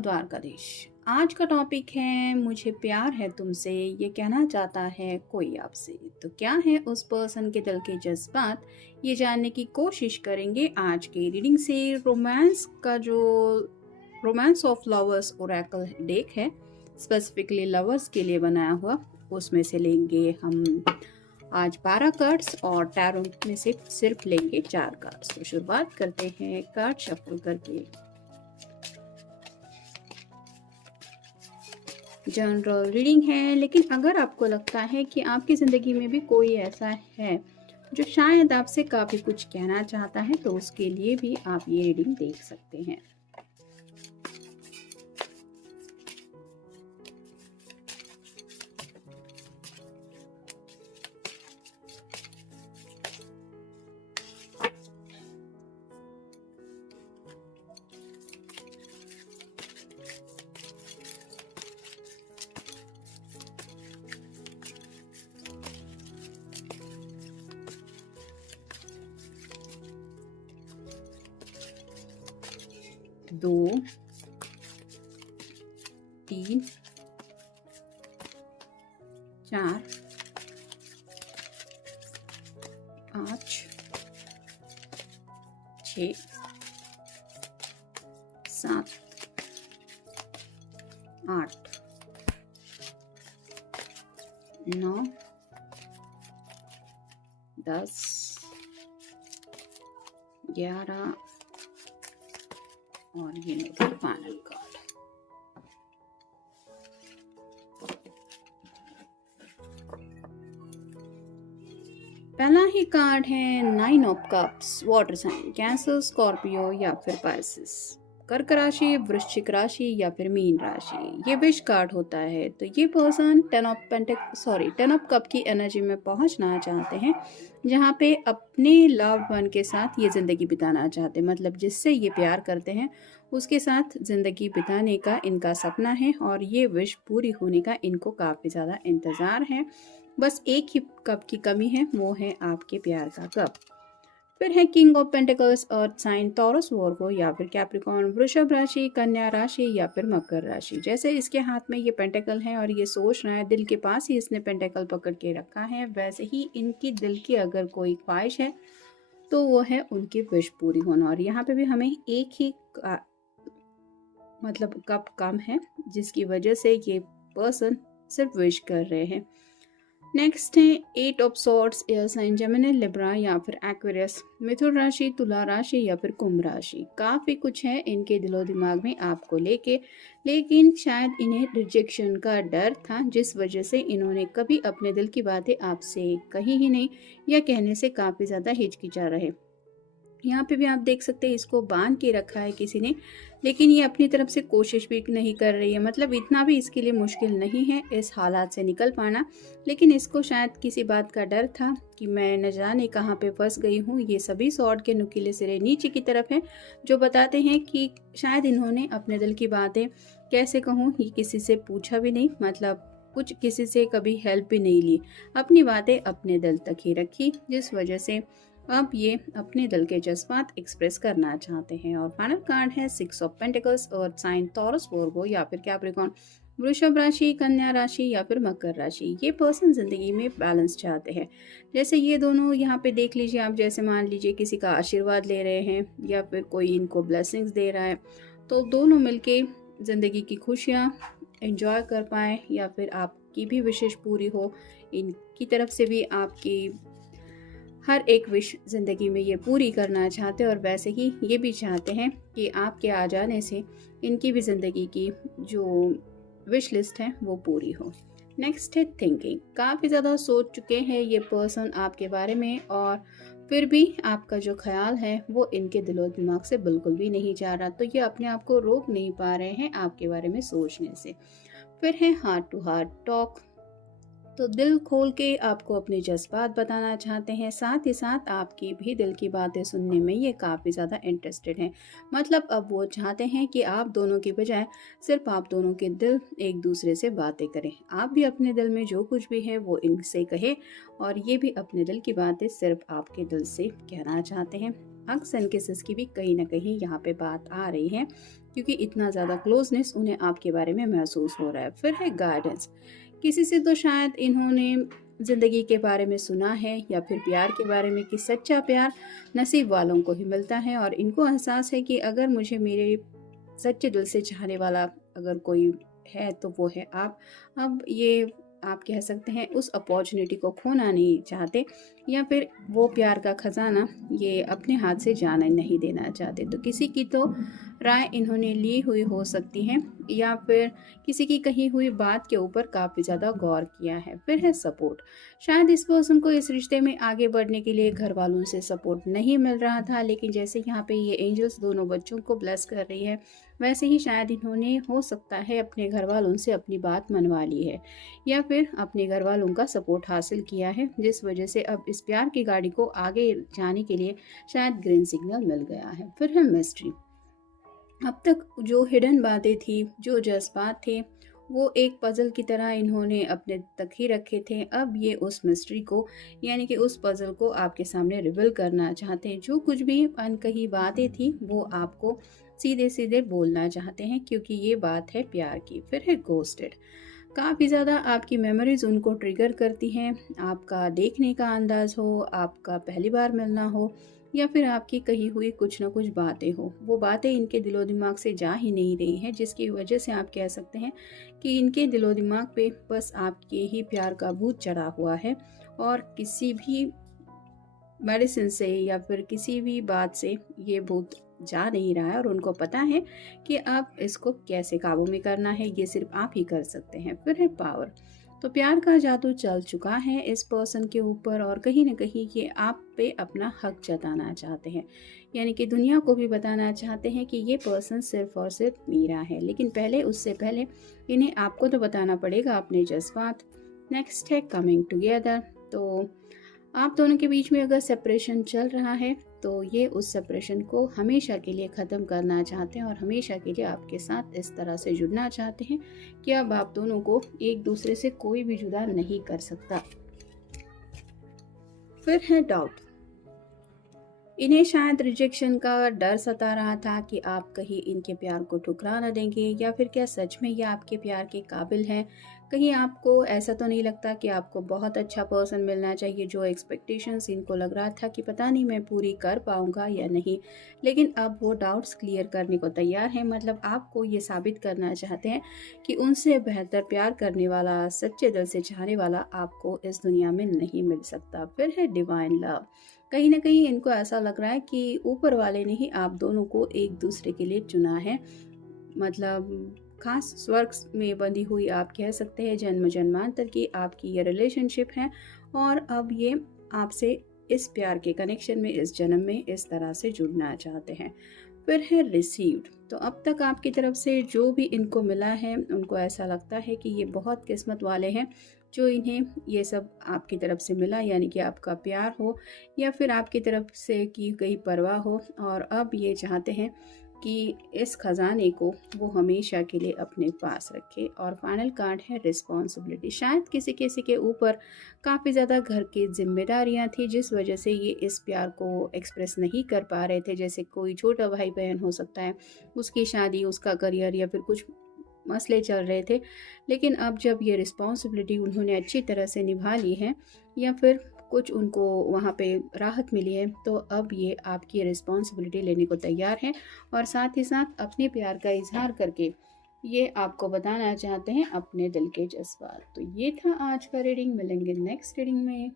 द्वारकाधीश। आज का टॉपिक है मुझे प्यार है तुमसे, ये कहना चाहता है कोई आपसे। तो क्या है उस पर्सन के दिल के जज्बात, ये जानने की कोशिश करेंगे आज के रीडिंग से। रोमांस का जो romance of lovers Oracle deck है, स्पेसिफिकली लवर्स के लिए बनाया हुआ, उसमें से लेंगे हम आज 12 कार्ड्स और टैरो में से सिर्फ लेंगे 4 कार्ड्स। तो शुरुआत करते हैं कार्ड शफल करके। जनरल रीडिंग है, लेकिन अगर आपको लगता है कि आपकी ज़िंदगी में भी कोई ऐसा है जो शायद आपसे काफ़ी कुछ कहना चाहता है, तो उसके लिए भी आप ये रीडिंग देख सकते हैं। दो, तीन, चार, पाँच, 6, 7, 8, 9, 10, 11 और ये मेरा फाइनल कार्ड। पहला ही कार्ड है 9 of cups, water sign, Cancer, Scorpio या फिर पाइसेस, कर्क राशि, वृश्चिक राशि या फिर मीन राशि। ये विश कार्ड होता है। तो ये पर्सन 10 ऑफ कप की एनर्जी में पहुंचना चाहते हैं, जहां पे अपने लव वन के साथ ये ज़िंदगी बिताना चाहते हैं। मतलब जिससे ये प्यार करते हैं उसके साथ ज़िंदगी बिताने का इनका सपना है, और ये विश पूरी होने का इनको काफ़ी ज़्यादा इंतज़ार है। बस एक ही कप की कमी है, वो है आपके प्यार का कप। फिर है king of pentacles, earth sign, Taurus, Virgo या फिर कैप्रिकॉर्न, वृषभ राशि, कन्या राशि या फिर मकर राशि। जैसे इसके हाथ में ये पेंटिकल है और ये सोच रहा है, दिल के पास ही इसने पेंटिकल पकड़ के रखा है, वैसे ही इनकी दिल की अगर कोई ख्वाहिश है तो वो है उनकी विश पूरी होना। और यहाँ पे भी हमें एक ही मतलब कप कम है, जिसकी वजह से ये पर्सन सिर्फ विश कर रहे हैं। नेक्स्ट है 8 of swords, air sign, Gemini, Libra या फिर एक्वेरियस, मिथुन राशि, तुला राशि या फिर कुंभ राशि। काफ़ी कुछ है इनके दिलो दिमाग में आपको लेके, लेकिन शायद इन्हें रिजेक्शन का डर था, जिस वजह से इन्होंने कभी अपने दिल की बातें आपसे कही ही नहीं, या कहने से काफ़ी ज़्यादा हिचकिचा रहे। यहाँ पे भी आप देख सकते हैं इसको बांध के रखा है किसी ने, लेकिन ये अपनी तरफ से कोशिश भी नहीं कर रही है। मतलब इतना भी इसके लिए मुश्किल नहीं है इस हालात से निकल पाना, लेकिन इसको शायद किसी बात का डर था कि मैं न जाने कहाँ पे फंस गई हूँ। ये सभी सॉर्ड के नुकीले सिरे नीचे की तरफ हैं, जो बताते हैं कि शायद इन्होंने अपने दिल की बातें, कैसे कहूँ, ये किसी से पूछा भी नहीं, मतलब कुछ किसी से कभी हेल्प भी नहीं ली, अपनी बातें अपने दिल तक ही रखी, जिस वजह से अब ये अपने दिल के जज्बात एक्सप्रेस करना चाहते हैं। और फाइनल कार्ड है 6 of pentacles, earth sign, Taurus, Virgo या फिर कैप्रिकॉर्न, वृषभ राशि, कन्या राशि या फिर मकर राशि। ये पर्सन जिंदगी में बैलेंस चाहते हैं। जैसे ये दोनों यहाँ पे देख लीजिए आप, जैसे मान लीजिए किसी का आशीर्वाद ले रहे हैं या फिर कोई इनको ब्लेसिंग्स दे रहा है, तो दोनों मिलके ज़िंदगी की खुशियाँ एंजॉय कर पाएँ, या फिर आपकी भी विशेष पूरी हो, इनकी तरफ से भी आपकी हर एक विश ज़िंदगी में ये पूरी करना चाहते हैं। और वैसे ही ये भी चाहते हैं कि आपके आ जाने से इनकी भी ज़िंदगी की जो विश लिस्ट है वो पूरी हो। नेक्स्ट है थिंकिंग। काफ़ी ज़्यादा सोच चुके हैं ये पर्सन आपके बारे में, और फिर भी आपका जो ख्याल है वो इनके दिलो दिमाग से बिल्कुल भी नहीं जा रहा, तो ये अपने आप को रोक नहीं पा रहे हैं आपके बारे में सोचने से। फिर है हार्ट टू हार्ट टॉक। तो दिल खोल के आपको अपने जज्बात बताना चाहते हैं, साथ ही साथ आपकी भी दिल की बातें सुनने में ये काफ़ी ज़्यादा इंटरेस्टेड हैं। मतलब अब वो चाहते हैं कि आप दोनों की बजाय सिर्फ आप दोनों के दिल एक दूसरे से बातें करें। आप भी अपने दिल में जो कुछ भी है वो इनसे कहे, और ये भी अपने दिल की बातें सिर्फ आपके दिल से कहना चाहते हैं। हग्स एंड किसेस की भी कहीं ना कहीं यहाँ पे बात आ रही है, क्योंकि इतना ज़्यादा क्लोजनेस उन्हें आपके बारे में महसूस हो रहा है। फिर है गाइडेंस, किसी से तो शायद इन्होंने ज़िंदगी के बारे में सुना है या फिर प्यार के बारे में कि सच्चा प्यार नसीब वालों को ही मिलता है, और इनको एहसास है कि अगर मुझे मेरे सच्चे दिल से चाहने वाला अगर कोई है तो वो है आप। अब ये आप कह सकते हैं उस अपॉर्चुनिटी को खोना नहीं चाहते, या फिर वो प्यार का खजाना ये अपने हाथ से जाने नहीं देना चाहते। तो किसी की तो राय इन्होंने ली हुई हो सकती है, या फिर किसी की कही हुई बात के ऊपर काफ़ी ज़्यादा गौर किया है। फिर है सपोर्ट, शायद इस पर्सन को इस रिश्ते में आगे बढ़ने के लिए घर वालों से सपोर्ट नहीं मिल रहा था, लेकिन जैसे यहाँ पे ये एंजल्स दोनों बच्चों को ब्लेस कर रही है, वैसे ही शायद इन्होंने हो सकता है अपने घर वालों से अपनी बात मनवा ली है, या फिर अपने घर वालों का सपोर्ट हासिल किया है, जिस वजह से अब इस प्यार की गाड़ी को आगे जाने के लिए शायद ग्रीन सिग्नल मिल गया है। फिर है मिस्ट्री, अब तक जो हिडन बातें थी, जो जज्बात थे, वो एक पजल की तरह इन्होंने अपने तक ही रखे थे। अब ये उस मिस्ट्री को यानी कि उस पजल को आपके सामने रिवील करना चाहते हैं। जो कुछ भी अनकही बातें थी वो आपको सीधे सीधे बोलना चाहते हैं, क्योंकि ये बात है प्यार की। फिर है घोस्टेड, काफ़ी ज़्यादा आपकी मेमोरीज उनको ट्रिगर करती हैं। आपका देखने का अंदाज हो, आपका पहली बार मिलना हो, या फिर आपकी कही हुई कुछ ना कुछ बातें हो, वो बातें इनके दिलो दिमाग से जा ही नहीं रही हैं, जिसकी वजह से आप कह सकते हैं कि इनके दिलो दिमाग पे बस आपके ही प्यार का भूत चढ़ा हुआ है, और किसी भी मेडिसिन से या फिर किसी भी बात से ये भूत जा नहीं रहा है, और उनको पता है कि आप इसको कैसे काबू में करना है, ये सिर्फ आप ही कर सकते हैं। फिर है पावर, तो प्यार का जादू चल चुका है इस पर्सन के ऊपर, और कहीं ना कहीं ये आप पे अपना हक जताना चाहते हैं, यानी कि दुनिया को भी बताना चाहते हैं कि ये पर्सन सिर्फ और सिर्फ मेरा है। लेकिन उससे पहले इन्हें आपको तो बताना पड़ेगा अपने जज्बात। नेक्स्ट है कमिंग टुगेदर, तो आप दोनों के बीच में अगर सेपरेशन चल रहा है तो ये उस सेपरेशन को हमेशा के लिए ख़त्म करना चाहते हैं, और हमेशा के लिए आपके साथ इस तरह से जुड़ना चाहते हैं कि अब आप दोनों को एक दूसरे से कोई भी जुदा नहीं कर सकता। फिर है डाउट, इन्हें शायद रिजेक्शन का डर सता रहा था कि आप कहीं इनके प्यार को ठुकरा न देंगे, या फिर क्या सच में ये आपके प्यार के काबिल हैं। कहीं आपको ऐसा तो नहीं लगता कि आपको बहुत अच्छा पर्सन मिलना चाहिए, जो एक्सपेक्टेशंस इनको लग रहा था कि पता नहीं मैं पूरी कर पाऊंगा या नहीं। लेकिन अब वो डाउट्स क्लियर करने को तैयार हैं, मतलब आपको ये साबित करना चाहते हैं कि उनसे बेहतर प्यार करने वाला, सच्चे दिल से चाहने वाला आपको इस दुनिया में नहीं मिल सकता। फिर है डिवाइन लव, कहीं ना कहीं इनको ऐसा लग रहा है कि ऊपर वाले ने ही आप दोनों को एक दूसरे के लिए चुना है, मतलब खास स्वर्ग में बंधी हुई आप कह सकते हैं जन्म जन्मांतर की आपकी ये रिलेशनशिप है, और अब ये आपसे इस प्यार के कनेक्शन में इस जन्म में इस तरह से जुड़ना चाहते हैं। फिर है रिसीव्ड, तो अब तक आपकी तरफ से जो भी इनको मिला है उनको ऐसा लगता है कि ये बहुत किस्मत वाले हैं जो इन्हें ये सब आपकी तरफ से मिला, यानी कि आपका प्यार हो या फिर आपकी तरफ से की गई परवाह हो, और अब ये चाहते हैं कि इस खजाने को वो हमेशा के लिए अपने पास रखे। और फाइनल कार्ड है रिस्पॉन्सिबिलिटी, शायद किसी किसी के ऊपर काफ़ी ज़्यादा घर की जिम्मेदारियां थी, जिस वजह से ये इस प्यार को एक्सप्रेस नहीं कर पा रहे थे। जैसे कोई छोटा भाई बहन हो सकता है, उसकी शादी, उसका करियर, या फिर कुछ मसले चल रहे थे। लेकिन अब जब ये रिस्पॉन्सिबिलिटी उन्होंने अच्छी तरह से निभा ली है, या फिर कुछ उनको वहाँ पे राहत मिली है, तो अब ये आपकी रिस्पॉन्सिबिलिटी लेने को तैयार हैं, और साथ ही साथ अपने प्यार का इजहार करके ये आपको बताना चाहते हैं अपने दिल के जज्बात। तो ये था आज का रीडिंग, मिलेंगे नेक्स्ट रीडिंग में।